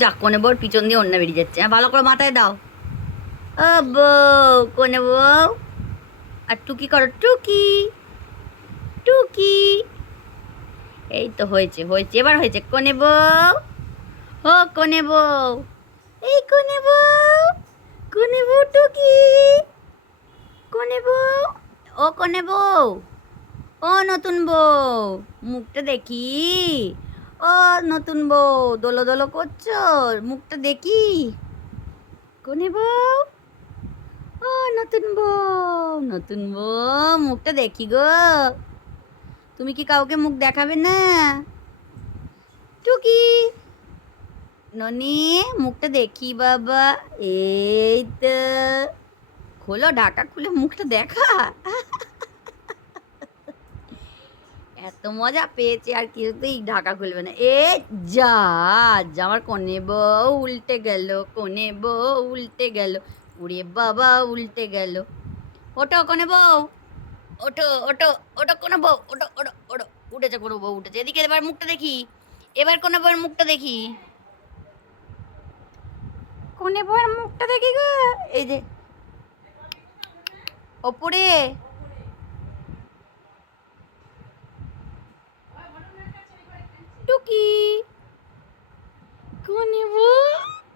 যাক, কোনে বউর পিছন দিয়ে অন্য বেরিয়ে যাচ্ছে। হ্যাঁ, ভালো করে মাথায় দাও। ও বউ, কোনে বউ। আর টুকি করো, টুকি টুকি। এই তো হয়েছে হয়েছে, এবার হয়েছে। কোনে বউ, ও কোনে বউ, এই কোনে বউ, কোনে বউ টুকি, কোনে বউ, ও কোনে বউ, ও নতুন বউ, মুখটা দেখি। ও নতুন বউ, দোলো দোলো করছো, মুখটা দেখি। কোনে বউ, ও নতুন বউ, নতুন বউ, মুখটা দেখি গো। তুমি কি কাউকে মুখ দেখাবে না? টুকি, ননি, মুখটা দেখি বাবা। এই তো, খোলো ঢাকা, খুলে মুখটা দেখা। এত মজা পেয়েছে আর কিছুতেই ঢাকা খুলবে না। এ যা, যা, আমার কোনে বউ উল্টে গেল, কোনে বউ উল্টে গেল। উড়ে বাবা, উল্টে গেল। ওঠো কোনে বউ, ওঠো ওঠো, ওঠো কোনে বউ, ওঠো ওঠো ওঠো। উঠেছে কোনো বউ, উঠেছে। এদিকে এবার মুখটা দেখি, এবার কোনে বউয়ের মুখটা দেখি। কোনে বউয়ের মুখটা দেখি গো। এই যে ওপরে। টুকি, কোনে বউ।